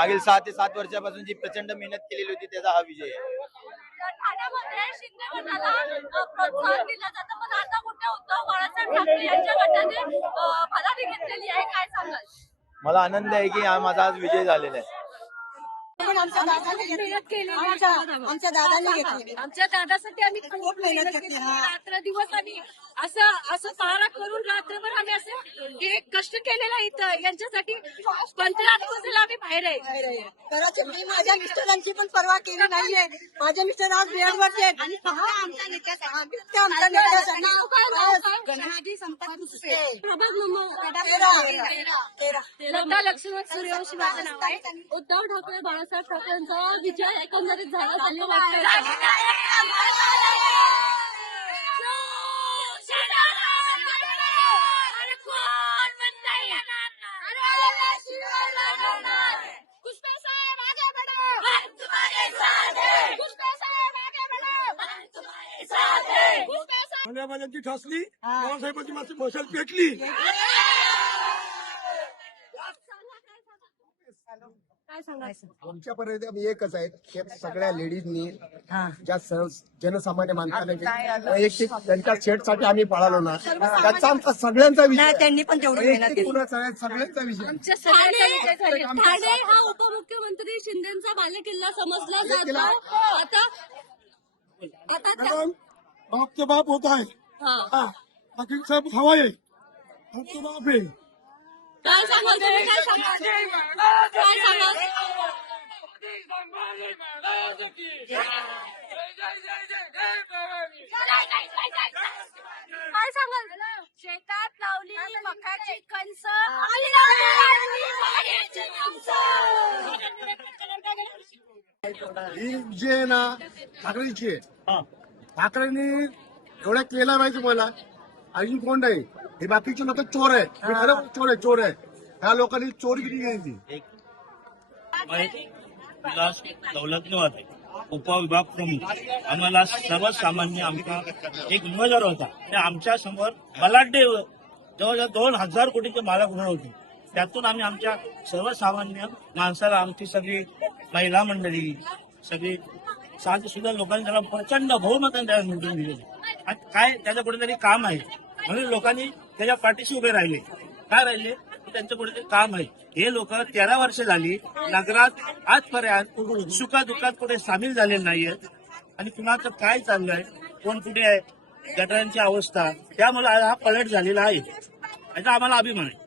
मागील सहा ते सात वर्षापासून जी प्रचंड मेहनत केलेली होती त्याचा हा विजय आहे. तर ठाण्यामध्ये शिंदे गटाला अ, प्रोत्साहन दिलं जातं. पण आता कुठे उद्धव बाळासाहेब ठाकरे यांच्या गटाने अ, भरारी घेतलेली आहे. काय सांगाल? मला आनंद आहे की हा माझा आज विजय झालेला आहे. पण आमच्या दादाने घेतली आमच्या आमच्या दादाने घेतली आमच्या दादासाठी आम्ही खूप मेहनत घेतली हा. रात्र दिवस आम्ही असं असं पारा करून रात्रभर आम्ही असं हे कष्ट केलेलं आहे इथं. यांच्यासाठी पंधरा दिवस आम्ही बाहेर आहे. करायचे मी माझ्या मिस्टरांची पण पर्वा केली नाहीये. माझे मिस्टर आज बेडवरचे आहेत. आणि हा आमच्या नेत्यासाठी ते आमच्या नेत्यासाठी गणराजी संपत प्रभाग नंबर लता लक्ष्मण सूर्यवंशी माझं नाव आहे. उद्धव ठाकरे बाळासाहेब ठाकरेंचा विजय एकंदरीत झाला. असं वाटतं ठाण्यावाल्यांची ठसली बाबासाहेबांची मात्र मशाल पेटली. काय सांगायचं आमच्यापर्यंत एकच आहे की सगळ्या लेडीजनी ज्या स- जनसामान्य माणसाने वैयक्तिक त्यांच्या सेटसाठी आम्ही पळालो ना. त्याचा आमचा सगळ्यांचा विषय आहे. त्यांनी पण तेवढी मेहनत वैयक्तिक केली. कुणाचा आहे सगळ्यांचा विषय आहे. आमच्या सगळ्यांचा विजय झाला. ठाणे हा उपमुख्यमंत्री शिंदेचा बालेकिल्ला समजला जातो. आता आता त्या- कारण बापचे बाप होत आहे. हा. हा. वकील साहेब हवा आहे. बापचे बाप आहे. काय सांगाल तुम्ही? काय सांगाल? काय सांगाल? काय सांगाल? शेतात लावली मकाची कणस ही. जी ना ठाकरेंची आहे. ठाकरेंनी एवढ्या केला माहिती तुम्हाला अजून कोण नाही हे बाकीचे लोक चोर आहे हे खरं चोर आहे चोर आहे ह्या लोकांनी चोरी केली घ्यायची? विलास दौलतनेवाद उपविभाग प्रमुख. आम्हाला सर्वसामान्य आमचा एक उमेदवार होता. ते आमच्यासमोर बलाढ्य जवळजवळ दोन हजार कोटीचे मालक होणार होते. त्यातून आम्ही आमच्या सर्वसामान्य माणसाला आमची सगळी महिला मंडळी सगळी साध सुद्धा लोकांनी त्याला प्रचंड बहुमताने त्याला निवडून दिलेले आणि काय त्याचं कुठेतरी काम आहे. म्हणून लोकांनी त्याच्या पाठीशी उभे राहिले. काय राहिले? त्यांचं कुठेतरी काम आहे. हे लोक तेरा वर्ष झाली नगरात आजपर्यंत सुखा दुःखात कुठे सामील झालेले नाहीयेत. आणि कुणाचं काय चाललंय? कोण कुठे आहे? गटारांची अवस्था. त्यामुळे आज हा पलट झालेला आहे. याचा आम्हाला अभिमान आहे.